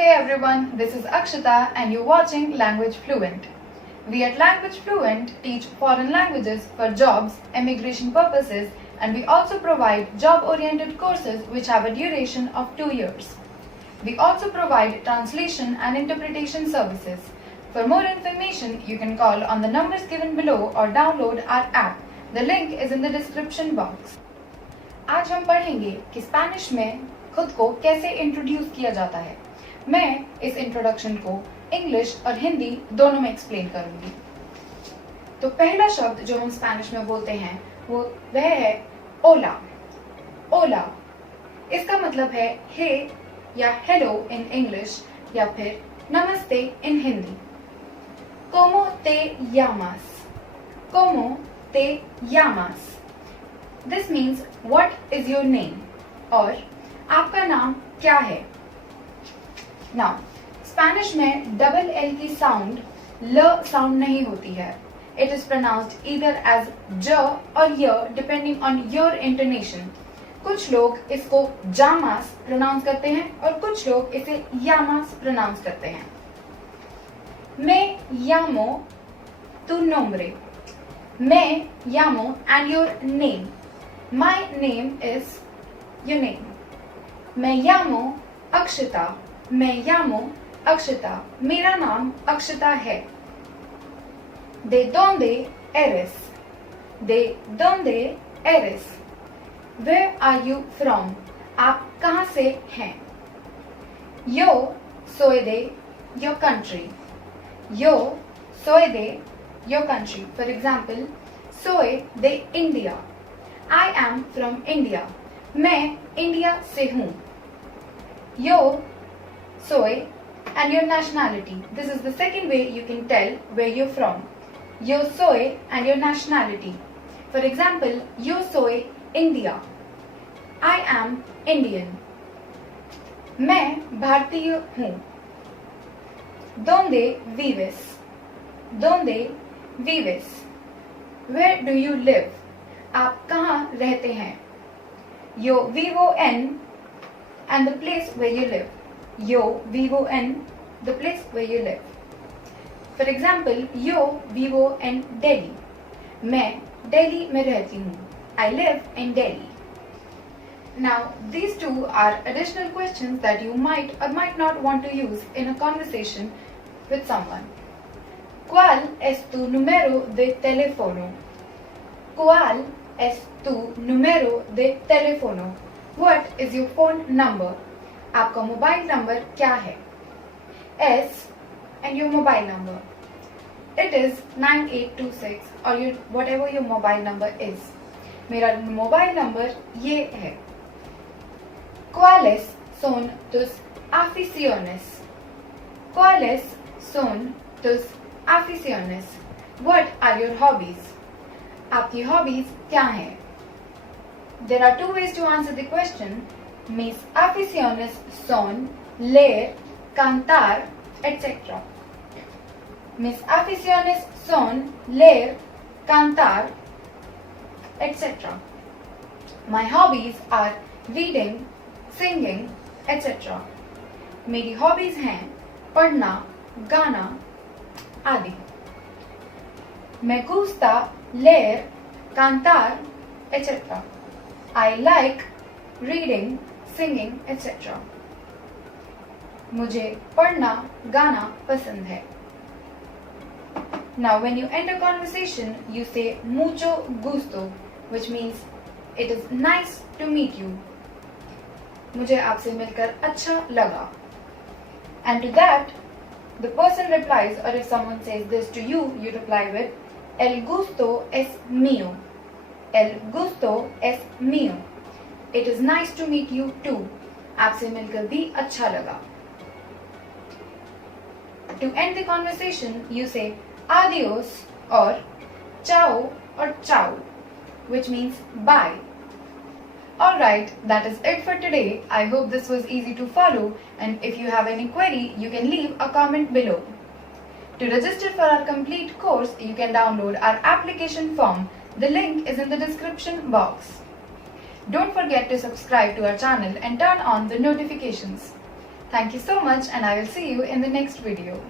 Hey everyone, this is Akshita and you're watching Language Fluent. We at Language Fluent teach foreign languages for jobs, immigration purposes, and we also provide job-oriented courses which have a duration of 2 years. We also provide translation and interpretation services. For more information, you can call on the numbers given below or download our app. The link is in the description box. आज हम पढ़ेंगे कि Spanish में खुद को कैसे introduce किया जाता है। मैं इस इंट्रोडक्शन को इंग्लिश और हिंदी दोनों में एक्सप्लेन करूंगी। तो पहला शब्द जो हम स्पेनिश में बोलते हैं वह है ओला। ओला इसका मतलब है हे या हेलो इन इंग्लिश या फिर नमस्ते इन Hindi. ¿Cómo te llamas? ¿Cómo te llamas? This means what is your name? और आपका नाम क्या है? Now, स्पेनिश में डबल एल की साउंड ल साउंड नहीं होती है. It is pronounced either as j or y depending on your intonation. कुछ लोग इसको जामास प्रोनाउंस करते हैं और कुछ लोग इसे यामास प्रोनाउंस करते हैं. Me llamo tu nombre. Me llamo and your name. My name is your name. मैं llamo अक्षिता. मैं llamo अक्षिता. मेरा नाम अक्षिता है. ¿De dónde eres? ¿De dónde eres? Where are you from? आप कहाँ से हैं? Yo soy de your country. Yo soy de your country. For example, soy de India. I am from India. मैं India से हूँ. Yo soy and your nationality. This is the second way you can tell where you're from. Yo soy and your nationality. For example, yo soy India. I am Indian. मैं भारतीय हूँ. ¿Dónde vives? ¿Dónde vives? Where do you live? आप कहाँ रहते हैं? Yo vivo en and the place where you live. Yo vivo en the place where you live. For example, yo vivo en Delhi. मैं दिल्ली में रहती हूँ. I live in Delhi. Now, these two are additional questions that you might or might not want to use in a conversation with someone. ¿Cuál es tu número de teléfono? ¿Cuál es tu número de teléfono? What is your phone number? आपका mobile number क्या है? S and your mobile number. It is 9826 or whatever your mobile number is. मेरा mobile number ये है. ¿Cuáles son tus aficiones? ¿Cuáles son tus aficiones? What are your hobbies? आपकी hobbies क्या हैं? There are two ways to answer the question. Mis aficiones son leer, cantar, etc. Mis aficiones son leer, cantar, etc. My hobbies are reading, singing, etc. मेरी hobbies हैं पढ़ना, गाना, आदि. Me gusta leer, cantar, etc. I like reading, singing, etc. मुझे पढ़ना, गाना पसंद है. Now, when you end a conversation, you say mucho gusto, which means it is nice to meet you. मुझे आपसे मिलकर अच्छा लगा. And to that, the person replies, or if someone says this to you, you reply with El gusto es mío. El gusto es mío. It is nice to meet you too. आपसे मिलकर भी अच्छा लगा. To end the conversation, you say adios or ciao or ciao, which means bye. Alright, that is it for today. I hope this was easy to follow, and if you have any query, you can leave a comment below. To register for our complete course, you can download our application form. The link is in the description box. Don't forget to subscribe to our channel and turn on the notifications. Thank you so much and I will see you in the next video.